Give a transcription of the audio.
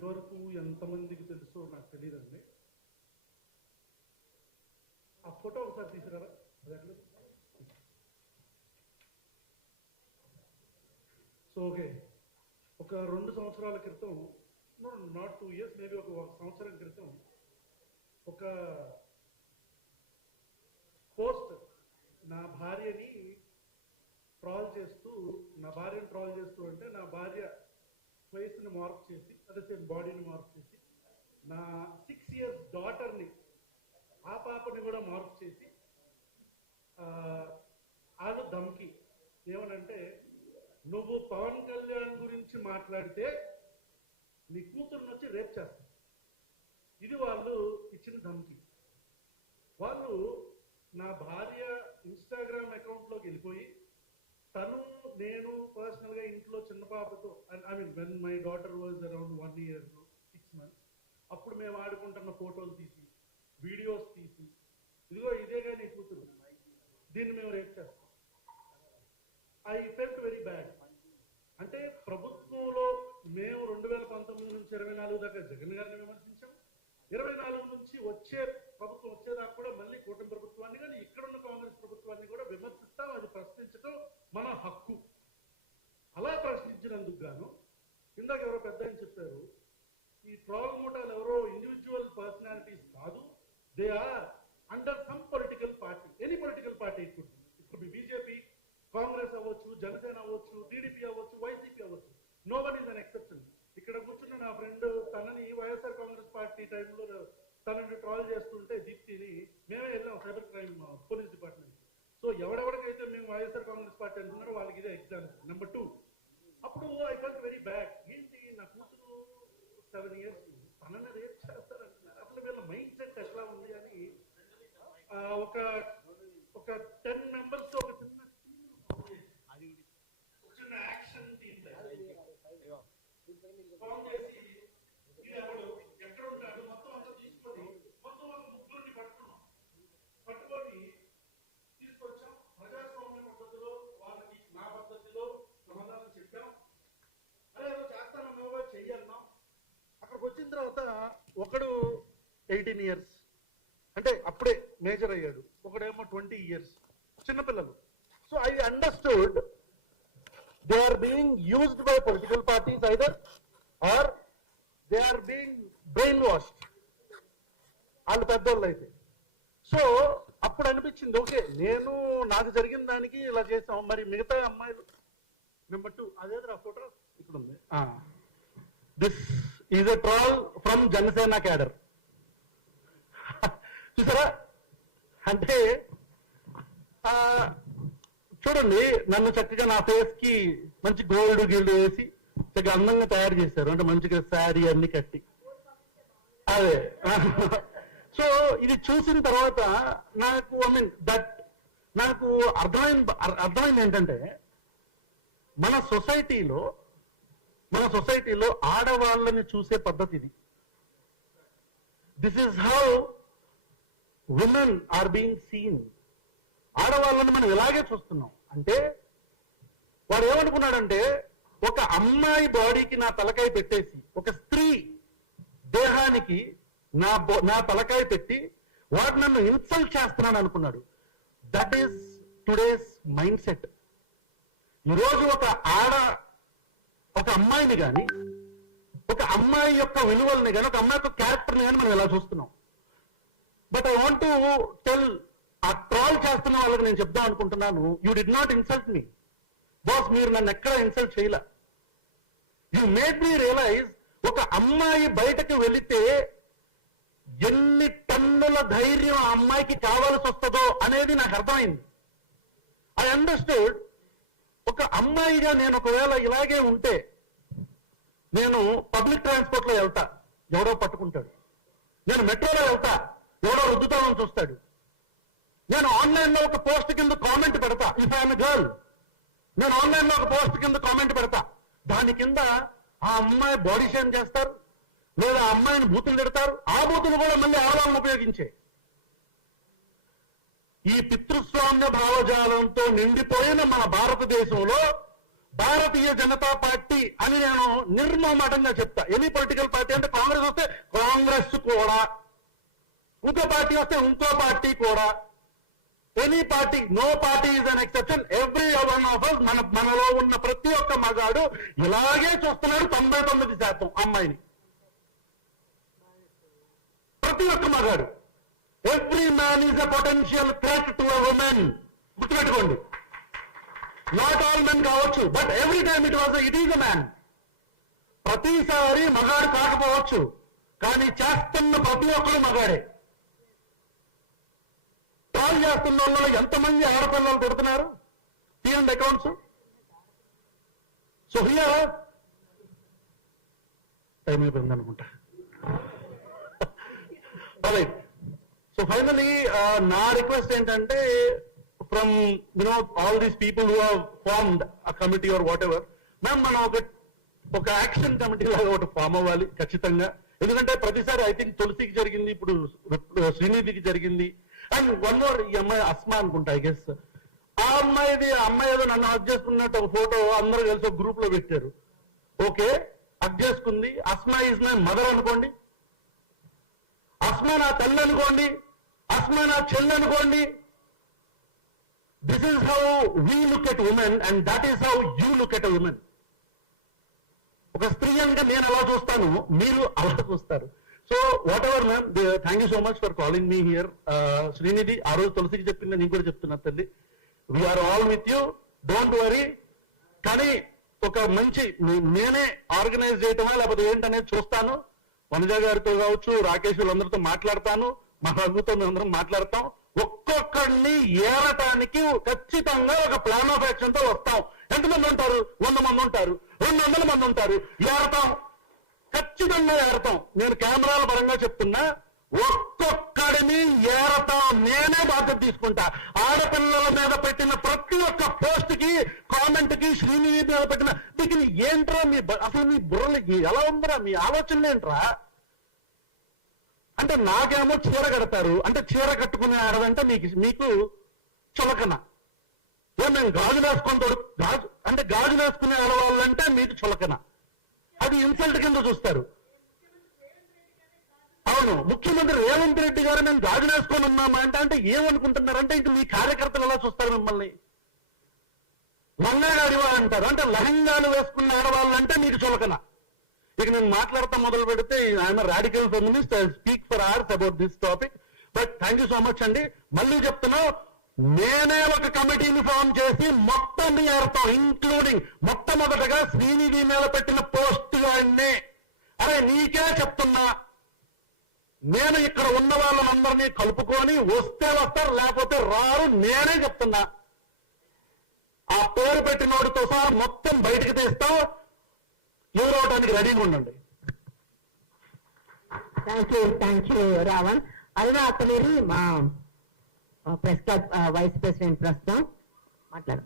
ఎంతవరకు ఎంతమందికి తెలుసో నాకు తెలియదండి. ఆ ఫోటో ఒకసారి తీసుకురారా. సో ఓకే, ఒక 2 సంవత్సరాల క్రితం, నాట్ 2 years, మేబీ ఒక సంవత్సరం క్రితం ఒక పోస్ట్ నా భార్యని ట్రాల్ చేస్తూ అంటే నా భార్య వయసుని మార్పు చేసి, అదే సేమ్ బాడీని మార్పు చేసి, నా 6 years డాటర్ని, ఆ పాపని కూడా మార్పు చేసి వాళ్ళు ధమ్కి ఏమనంటే, నువ్వు పవన్ కళ్యాణ్ గురించి మాట్లాడితే నీ కూతురుని వచ్చి రేప్ చేస్తా. ఇది వాళ్ళు ఇచ్చిన ధమ్కి. వాళ్ళు నా భార్య ఇన్స్టాగ్రామ్ అకౌంట్లోకి వెళ్ళిపోయి, నేను పర్సనల్గా ఇంట్లో చిన్న పాపతో, I mean when my daughter was around 1 year 6 months, అప్పుడు మేము ఆడుకుంటున్న ఫోటోలు తీసి, వీడియోస్ తీసి, ఇదిగో ఇదేగా నీ కూతురు, దీన్ని మేము రేప్ చేస్తాం. I felt very bad. అంటే ప్రభుత్వంలో మేము 2019 నుంచి 24 దాకా జగన్ గారిని విమర్శించాం. 24 నుంచి ప్రభుత్వం వచ్చేదాకా కూడా మళ్ళీ కూటమి ప్రభుత్వాన్ని కానీ ఇక్కడున్న కాంగ్రెస్ ప్రభుత్వాన్ని కూడా విమర్శిస్తాం. అది ప్రశ్నించడం మన హక్కు. అలా ప్రశ్నించినందుకు గాను ఇందాక ఎవరో పెద్ద ఆయన చెప్పారు, ఈ ట్రాల్ మూటాలు ఎవరో ఇండివిజువల్ పర్సనాలిటీస్ కాదు, they are under some political party, any political party. ఇప్పుడు బీజేపీ, కాంగ్రెస్ అవ్వచ్చు, జనసేన అవ్వచ్చు, టీడీపీ అవ్వచ్చు, వైసీపీ అవ్వచ్చు, no one is an exception. ఇక్కడ కూర్చున్న నా ఫ్రెండ్ తనని వైఎస్ఆర్ కాంగ్రెస్ పార్టీ టైంలో తనని ట్రాల్ చేస్తుంటే దీప్తిని మేమే వెళ్ళాం cyber crime police department. So ఎవరెవరికైతే మేము వైఎస్ఆర్ కాంగ్రెస్ పార్టీ అంటున్నారో వాళ్ళకి ఇదే ఎగ్జాంపుల్. నెంబర్ 2, అప్పుడు ఐ ఫెల్ట్ వెరీ బ్యాడ్. ఏంటి నా కూతురు 7 years తనని రేప్ చేస్తారంటున్నారు, అసలు వీళ్ళ మైండ్ సెట్ ఎట్లా ఉంది అని ఒక 10 members తో ఒక చిన్న యాక్షన్ టీమ్ ఫామ్ చేసి, ఎక్కడ ఉంటాడు మొత్తం అంతా తీసుకొని మొత్తం ఒక 3 పట్టుకొని తీసుకొచ్చాం. ప్రజాస్వామ్య పద్ధతిలో వాళ్ళకి నా పద్ధతిలో సమాధానం చెప్పాం. అదే ఏదో చేస్తానో చెయ్యన్నాం. అక్కడికి వచ్చిన తర్వాత ఒకడు 18 years, అంటే అప్పుడే మేజర్ అయ్యాడు, ఒకడేమో 20 years, చిన్నపిల్లలు. So I understood they are being used by political parties either, or they are being brainwashed, వాళ్ళు పెద్దోళ్ళు అయితే. సో అప్పుడు అనిపించింది, ఓకే నాకు జరిగిన దానికి ఇలా చేసాం, మరి మిగతా అమ్మాయిలు. నెంబర్ 2, అదేదో ఆ ఫోటో ఇక్కడ ఉంది. This is a troll from Janasena cadre. చూసారా? అంటే చూడండి, నన్ను చక్కగా నా ఫేస్ కి మంచి గోల్డ్ గిల్డ్ వేసి చక్కగా అందంగా తయారు చేశారు, అంటే మంచిగా శారీ అన్ని కట్టి. అదే సో ఇది చూసిన తర్వాత నాకు నాకు అర్థమైంది ఏంటంటే, మన సొసైటీలో ఆడవాళ్ళని చూసే పద్ధతి ఇది. This is how women are being seen. ఆడవాళ్ళని మనం ఇలాగే చూస్తున్నాం. అంటే వాడు ఏమనుకున్నాడంటే, ఒక అమ్మాయి బాడీకి నా తలకాయ పెట్టేసి, ఒక స్త్రీ దేహానికి నా తలకాయ పెట్టి వాడు నన్ను ఇన్సల్ట్ చేస్తున్నాను అనుకున్నాడు. That is today's mind set. ఈరోజు ఒక అమ్మాయిని కానీ, ఒక అమ్మాయి యొక్క విలువల్ని కానీ, ఒక అమ్మాయి యొక్క క్యారెక్టర్ని కానీ మనం ఇలా చూస్తున్నాం. But I want to tell, ఆ ట్రాల్ చేస్తున్న వాళ్ళకి నేను చెప్దాం అనుకుంటున్నాను, you did not insult me boss. మీరు నన్ను ఎక్కడ ఇన్సల్ట్ చేయలే. యూ మేడ్ మీ రియలైజ్, ఒక అమ్మాయి బయటకు వెళితే ఎన్ని టన్నుల ధైర్యం ఆ అమ్మాయికి కావాల్సి వస్తుందో అనేది నాకు అర్థమైంది. I understood. ఒక అమ్మాయిగా నేను ఒకవేళ ఇలాగే ఉంటే, నేను పబ్లిక్ ట్రాన్స్పోర్ట్ లో వెళ్తా, ఎవడో పట్టుకుంటాడు. నేను మెట్రోలో వెళ్తా, ఎవడో రుద్దుతామని చూస్తాడు. నేను ఆన్లైన్ లో ఒక పోస్ట్ కింద కామెంట్ పెడతా, ఇఫ్ ఐఎమ్ ఎ గర్ల్, నేను ఆన్లైన్ లో ఒక పోస్ట్ కింద కామెంట్ పెడతా, దాని కింద ఆ అమ్మాయి బాడీ షేమ్ చేస్తారు, లేదా ఆ అమ్మాయిని బూతులు తిడతారు. ఆ బూతులు కూడా మళ్ళీ ఆడవాళ్ళని ఉపయోగించే. ఈ పితృస్వామ్య భావజాలంతో నిండిపోయిన మన భారతదేశంలో భారతీయ జనతా పార్టీ అని నేను నిర్మమాటంగా చెప్తా. ఎనీ పొలిటికల్ పార్టీ అంటే కాంగ్రెస్ వస్తే కాంగ్రెస్ కూడా, ఇంకో పార్టీ వస్తే ఇంకో పార్టీ కూడా, any party, no party is an exception. Every one of us, మనలో ఉన్న ప్రతి ఒక్క మగాడు ఇలాగే చూస్తున్నాడు 99% అమ్మాయిని. ప్రతి ఒక్క మగాడు, every man is a potential threat to a women. గుర్తుపెట్టుకోండి. నాట్ ఆల్ మెన్ కావచ్చు, but every time it is a man. ప్రతిసారి మగాడు కాకపోవచ్చు, కానీ చేస్తున్న ప్రతి ఒక్కరు మగాడే. కాల్ చేస్తున్న వాళ్ళు ఎంతమంది ఆడపిల్లలు పెడుతున్నారు? తీయండి అకౌంట్స్. సో హియర్ టైం అయిపోయింది అనుకుంటా. రైట్. సో ఫైనలీ నా రిక్వెస్ట్ ఏంటంటే, from all these people who have formed a committee or whatever, ma'am మనం ఒక యాక్షన్ కమిటీ లాగా ఒకటి ఫామ్ అవ్వాలి ఖచ్చితంగా. ఎందుకంటే ప్రతిసారి ఐ థింక్ తులసికి జరిగింది, ఇప్పుడు శ్రీనిధికి జరిగింది, అండ్ వన్ మోర్, ఈ అమ్మాయి అస్మా అనుకుంటా ఐ గెస్. ఆ అమ్మాయి ఏదో నన్ను హక్ చేసుకున్నట్టు ఒక ఫోటో అందరూ కలిసి ఒక గ్రూప్ లో పెట్టారు. ఓకే, హక్ చేసుకుంది. అస్మా ఈజ్ మై మదర్ అనుకోండి, అస్మా నా తల్లి అనుకోండి, అస్మా నా చెల్లి అనుకోండి. This is how we look at women and that is how you look at women. ఒక స్త్రీ అంటే నేను అలా చూస్తాను, మీరు అలా చూస్తారు. So whatever ma'am, thank you so much for calling me here. Srinidhi ఆ రోజు తులసికి చెప్పింది, నీకు కూడా చెప్తున్నా తల్లి, we are all with you, don't worry. కానీ ఒక మంచి నేనే ఆర్గనైజ్ చేయటమా లేకపోతే ఏంటనేది చూస్తాను. వనజ గారితో కావచ్చు, రాకేష్ వీళ్ళందరితో మాట్లాడతాను, మా రఘుతో మేమందరం మాట్లాడతాం. ఒక్కొక్కడిని ఏరటానికి ఖచ్చితంగా ఒక ప్లాన్ ఆఫ్ యాక్షన్ తో వస్తాం. ఎంతమంది ఉంటారు? 100 మంది ఉంటారు, 200 మంది ఉంటారు. ఏరతాం, ఖచ్చితంగా ఏరతాం. నేను కెమెరాల పరంగా చెప్తున్నా, ఒక్కొక్కడిని ఏరతాం. నేనే బాధ్యత తీసుకుంటా. ఆడపిల్లల మీద పెట్టిన ప్రతి ఒక్క పోస్ట్ కి, కామెంట్ కి, శ్రీనిధి మీద పెట్టిన మీకు ఏంట్రా అసలు మీ బుర్రలకి ఎలా ఉందిరా, మీ ఆలోచనలు ఏంట్రా అంటే, నాకేమో చీర కడతారు అంటే చీర కట్టుకునే ఆడదంటే మీకు చులకన. మేము గాజులు వేసుకుంటాడు, గాజులు వేసుకునే ఆడవాళ్ళంటే మీకు చులకన. అది ఇన్సల్ట్ కింద చూస్తారు. అవును, ముఖ్యమంత్రి రేవంత్ రెడ్డి గారు మేము గాజులు వేసుకొని ఉన్నామా అంటే ఏమనుకుంటున్నారంటే, ఇంక మీ కార్యకర్తలు ఎలా చూస్తారు మిమ్మల్ని? లంగాగాడివా అంటారు, అంటే లహంగాలు వేసుకున్న ఆడవాళ్ళంటే మీకు చులకన. ఇక నేను మాట్లాడతా మొదలు పెడితే, I'm radical feminist, I speak for hours about this topic. But thank you so much అండి. మళ్ళీ చెప్తున్నా, నేనే ఒక కమిటీని ఫామ్ చేసి మొత్తం ఏర్తాం, ఇంక్లూడింగ్ మొట్టమొదటగా శ్రీనిధి మీద పెట్టిన పోస్ట్ గానే. అరే నీకే చెప్తున్నా, నేను ఇక్కడ ఉన్న వాళ్ళందరినీ కలుపుకొని వస్తే వస్తారు, లేకపోతే రారు. నేనే చెప్తున్నా, ఆ పేరు పెట్టినోడితో సహా మొత్తం బయటకు తీస్తాం. ఎవరవడానికి రెడీగా ఉండండి. Thank you Ravan. అరుణ అక్కలేరి మా ప్రెస్ క్లబ్ వైస్ ప్రెసిడెంట్ ప్రస్తుతం మాట్లాడు.